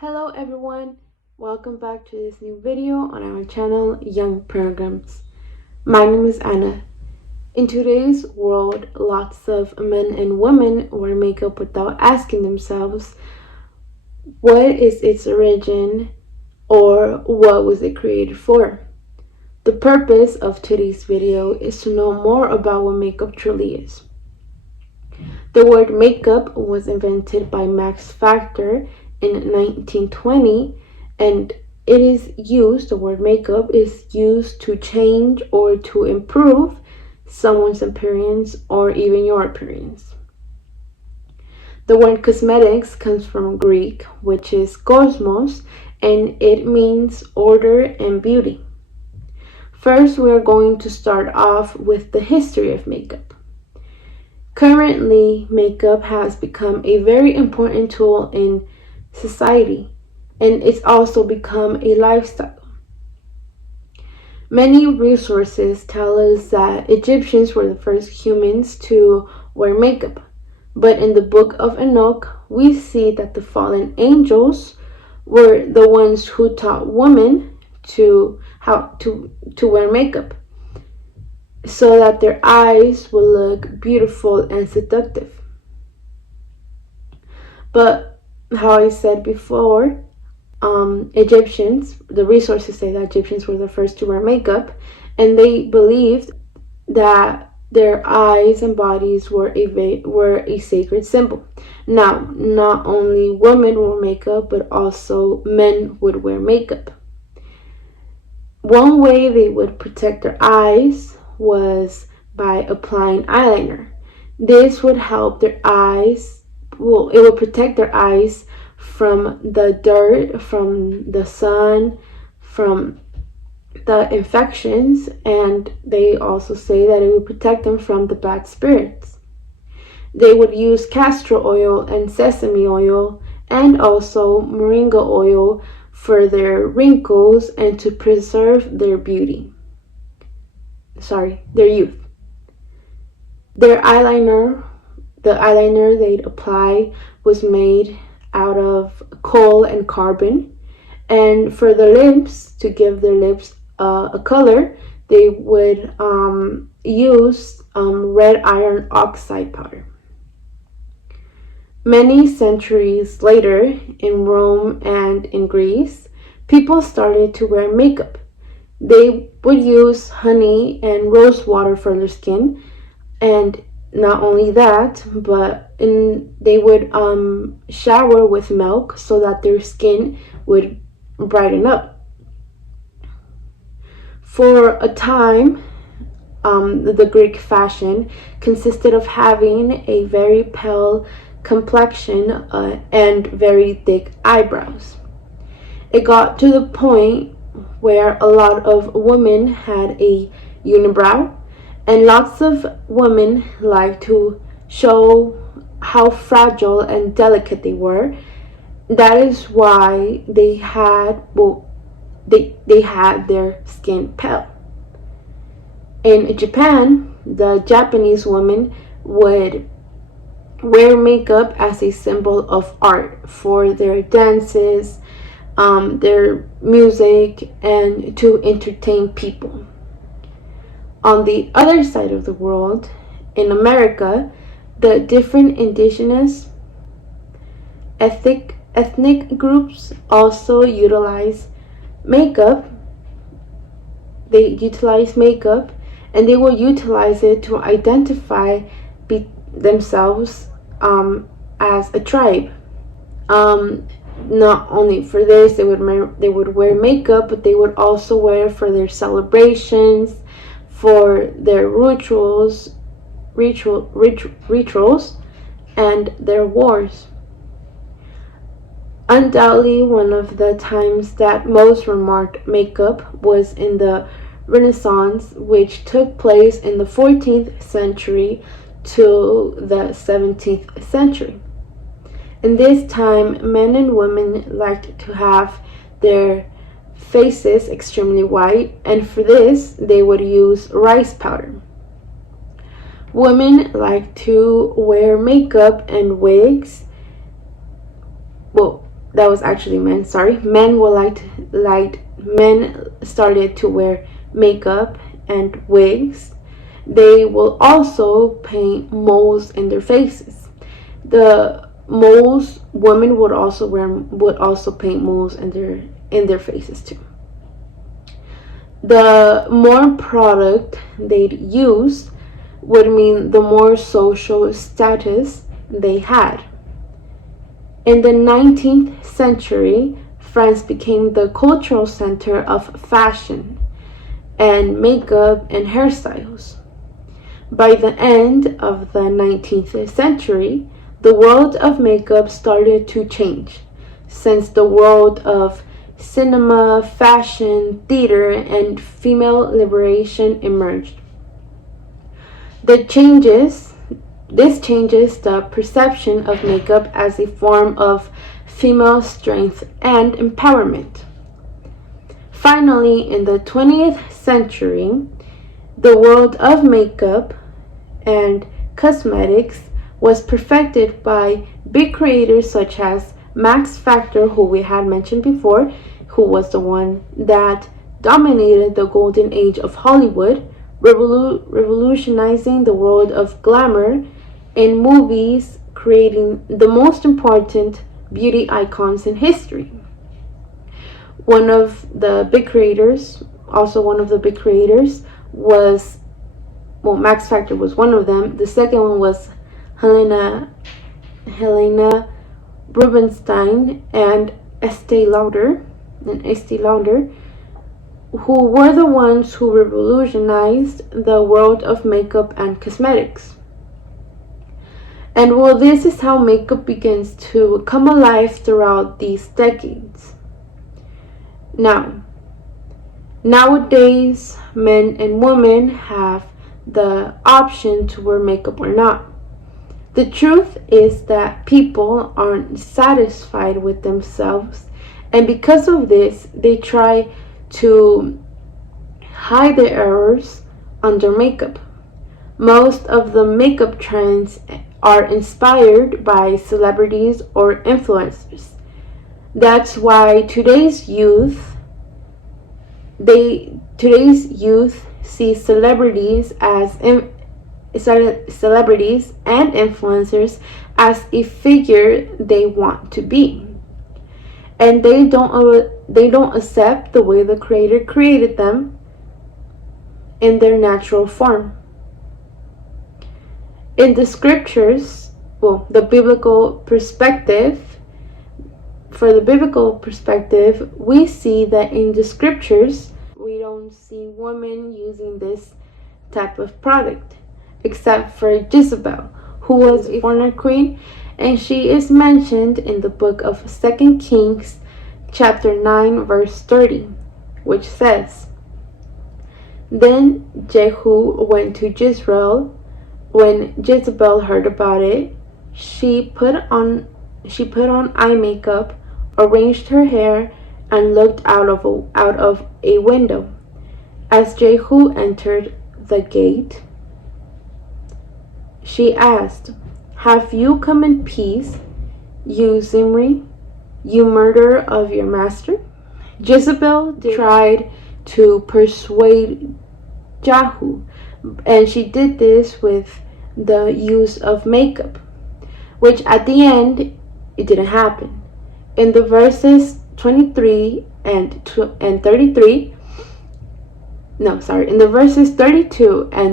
Hello everyone, welcome back to this new video on our channel Young Programs. My name is Anna. In today's world, lots of men and women wear makeup without asking themselves what is its origin or what was it created for. The purpose of today's video is to know more about what makeup truly is. The word makeup was invented by Max Factor in 1920, and the word makeup is used to change or to improve someone's appearance or even your appearance. The word cosmetics comes from Greek, which is cosmos, and it means order and beauty. First, we are going to start off with the history of makeup. Currently, makeup has become a very important tool in society, and it's also become a lifestyle. Many resources tell us that Egyptians were the first humans to wear makeup, but in the book of Enoch, we see that the fallen angels were the ones who taught women how to wear makeup, so that their eyes will look beautiful and seductive. But how I said before, the resources say that Egyptians were the first to wear makeup, and they believed that their eyes and bodies were a sacred symbol. Now, not only women wore makeup, but also men would wear makeup. One way they would protect their eyes was by applying eyeliner. This would help their eyes, it would protect their eyes from the dirt, from the sun, from the infections, and they also say that it would protect them from the bad spirits. They would use castor oil and sesame oil and also moringa oil for their wrinkles and to preserve their youth. The eyeliner they'd apply was made out of coal and carbon, and for the lips, to give their lips a color, they would use red iron oxide powder. Many centuries later, in Rome and in Greece, people started to wear makeup. They would use honey and rose water for their skin, and not only that, but they would shower with milk so that their skin would brighten up. For a time, the Greek fashion consisted of having a very pale complexion and very thick eyebrows. It got to the point where a lot of women had a unibrow, and lots of women like to show how fragile and delicate they were. That is why they had their skin pale. In Japan, the Japanese women would wear makeup as a symbol of art for their dances, their music, and to entertain people. On the other side of the world, in America, the different indigenous ethnic groups also utilize makeup. They utilize makeup, and they will utilize it to identify themselves as a tribe. Not only for this, they would wear makeup, but they would also wear for their celebrations, for their rituals, and their wars. Undoubtedly, one of the times that most remarked makeup was in the Renaissance, which took place in the 14th century to the 17th century. In this time, men and women liked to have their faces extremely white, and for this they would use rice powder. Women like to wear makeup and wigs. that was actually men, sorry. Men started to wear makeup and wigs. They will also paint moles in their faces. The moles, women would also paint moles in their faces too. The more product they'd use would mean the more social status they had. In the 19th century, France became the cultural center of fashion and makeup and hairstyles. By the end of the 19th century, the world of makeup started to change, since the world of cinema, fashion, theater, and female liberation emerged. This changes the perception of makeup as a form of female strength and empowerment. Finally, in the 20th century, the world of makeup and cosmetics was perfected by big creators such as Max Factor, who we had mentioned before, who was the one that dominated the golden age of Hollywood, revolutionizing the world of glamour in movies, creating the most important beauty icons in history. One of the big creators was, well, Max Factor was one of them. The second one was Helena Rubinstein and Estee Lauder, who were the ones who revolutionized the world of makeup and cosmetics. And well, this is how makeup begins to come alive throughout these decades. Nowadays, men and women have the option to wear makeup or not. The truth is that people aren't satisfied with themselves, and because of this, they try to hide their errors under makeup. Most of the makeup trends are inspired by celebrities or influencers. That's why today's youth see celebrities and influencers as a figure they want to be, and they don't accept the way the creator created them in their natural form. In the scriptures, for the biblical perspective, we see that in the scriptures, we don't see women using this type of product, except for Jezebel, who was a foreigner queen, and she is mentioned in the book of 2 Kings, chapter 9, verse 30, which says, "Then Jehu went to Jezreel. When Jezebel heard about it, she put on eye makeup, arranged her hair, and looked out of a window. As Jehu entered the gate, she asked, 'Have you come in peace, you Zimri, you murderer of your master?'" Jezebel tried to persuade Jehu, and she did this with the use of makeup, which at the end, it didn't happen. In the verses 32 and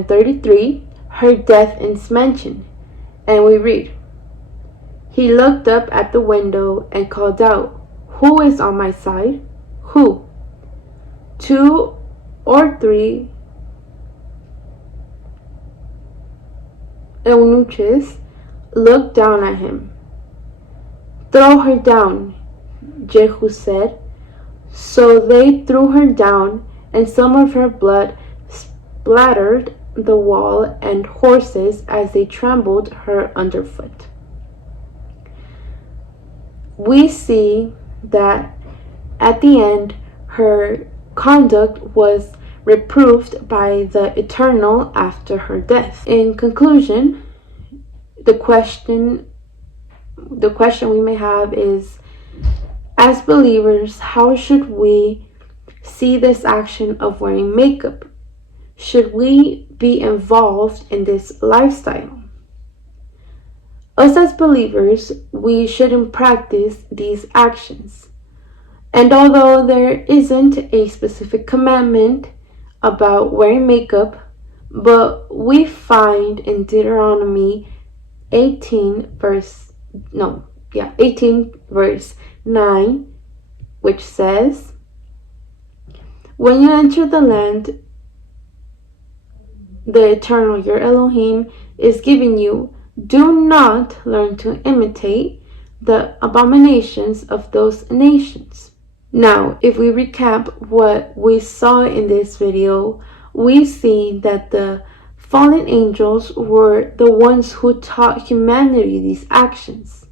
33, her death is mentioned, and we read, "He looked up at the window and called out, 'Who is on my side?' Who? 2 or 3 eunuchs looked down at him. 'Throw her down,' Jehu said. So they threw her down, and some of her blood splattered the wall and horses as they trampled her underfoot." We see that at the end, her conduct was reproved by the Eternal after her death. In conclusion, the question we may have is, As believers, how should we see this action of wearing makeup? Should we be involved in this lifestyle? Us as believers, we shouldn't practice these actions. And although there isn't a specific commandment about wearing makeup, but we find in Deuteronomy 18 verse 9, which says, "When you enter the land the Eternal your Elohim is giving you, do not learn to imitate the abominations of those nations." Now, if we recap what we saw in this video, we see that the fallen angels were the ones who taught humanity these actions.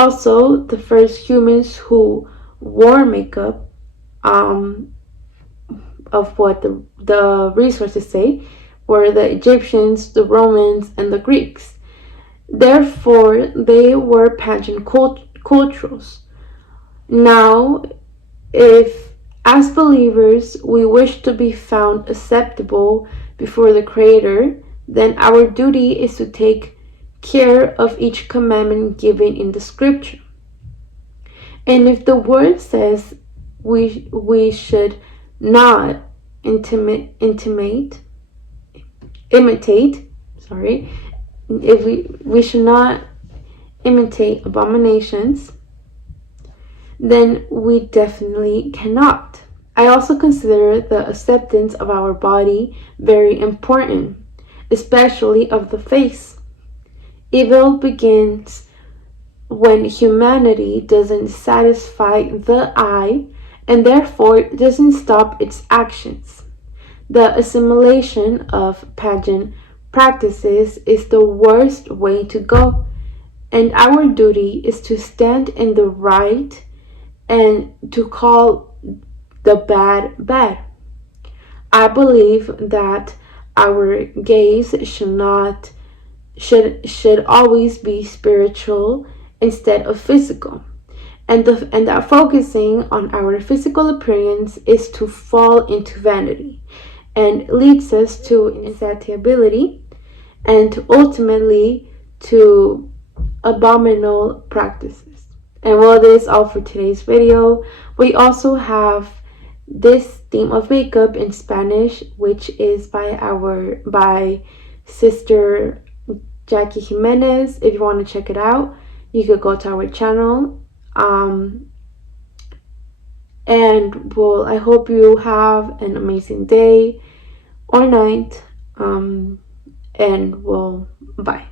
Also, the first humans who wore makeup, of what the resources say, were the Egyptians, the Romans, and the Greeks. Therefore, they were pagan cultures. Now, if as believers we wish to be found acceptable before the Creator, then our duty is to take care of each commandment given in the scripture. And if the word says we should not imitate, if we should not imitate abominations, then we definitely cannot. I also consider the acceptance of our body very important, especially of the face. Evil begins when humanity doesn't satisfy the eye and therefore doesn't stop its actions. The assimilation of pagan practices is the worst way to go, and our duty is to stand in the right and to call the bad bad. I believe that our gaze should always be spiritual instead of physical, and that focusing on our physical appearance is to fall into vanity and leads us to insatiability and ultimately to abominable practices. And well, that is all for today's video. We also have this theme of makeup in Spanish, which is by Sister Jackie Jimenez. If you want to check it out, you could go to our channel. And well, I hope you have an amazing day or night. And well, bye.